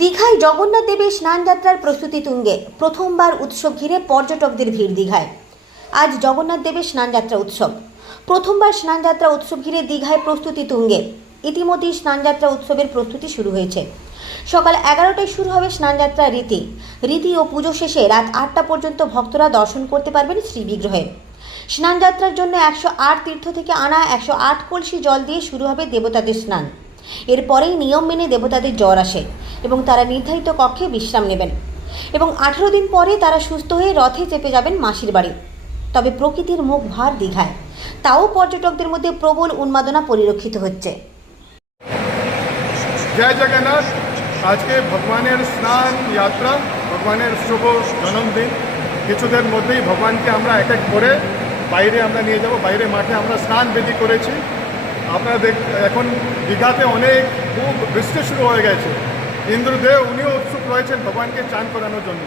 দীঘায় জগন্নাথ দেবের স্নানযাত্রার প্রস্তুতি তুঙ্গে। প্রথমবার উৎসব ঘিরে পর্যটকদের ভিড় দীঘায়। আজ জগন্নাথ দেবের স্নানযাত্রা উৎসব। প্রথমবার স্নানযাত্রা উৎসব ঘিরে দীঘায় প্রস্তুতি তুঙ্গে। ইতিমধ্যেই স্নানযাত্রা উৎসবের প্রস্তুতি শুরু হয়েছে। সকাল এগারোটায় শুরু হবে স্নানযাত্রা রীতি। রীতি ও পুজো শেষে রাত আটটা পর্যন্ত ভক্তরা দর্শন করতে পারবেন শ্রী বিগ্রহে। স্নানযাত্রার জন্য একশো আট তীর্থ থেকে আনা একশো আট কলসি জল দিয়ে শুরু হবে দেবতাদের স্নান। এরপরেই নিয়ম মেনে দেবতাদের জ্বর আসে। এবং তারা নির্ধারিত কক্ষে বিশ্রাম নেবেন। এবং আঠেরো দিন পরে তারা সুস্থ হয়ে রথে চেপে যাবেন মাসির বাড়ি। তবে প্রকৃতির মুখ ভার দীঘায়। তাও পর্যটকদের মধ্যে প্রবল উন্মাদনা পরিলক্ষিত হচ্ছে। জয় জগন্নাথ। আজকে ভগবানের স্নান যাত্রা, ভগবানের শুভ জন্মদিন। কিছুদের মধ্যেই ভগবানকে আমরা এক এক করে বাইরে আমরা নিয়ে যাব, বাইরে মাঠে আমরা স্নান বেদি করেছি। আপনারা দেখ, এখন দীঘাতে অনেক খুব বৃষ্টি শুরু হয়ে গেছে। ইন্দ্রদেব উনিও উৎসুক রয়েছেন ভগবানকে চান করানোর জন্য।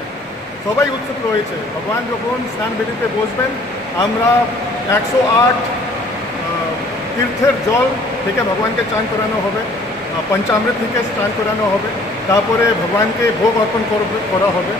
সবাই উৎসুক রয়েছে। ভগবান যখন স্নান বেদিতে বসবেন, আমরা একশো আট তীর্থের জল থেকে ভগবানকে চান করানো হবে পঞ্চামৃত থেকে স্নান করানো হবে, তারপরে ভগবানকে ভোগ অর্পণ করা হবে।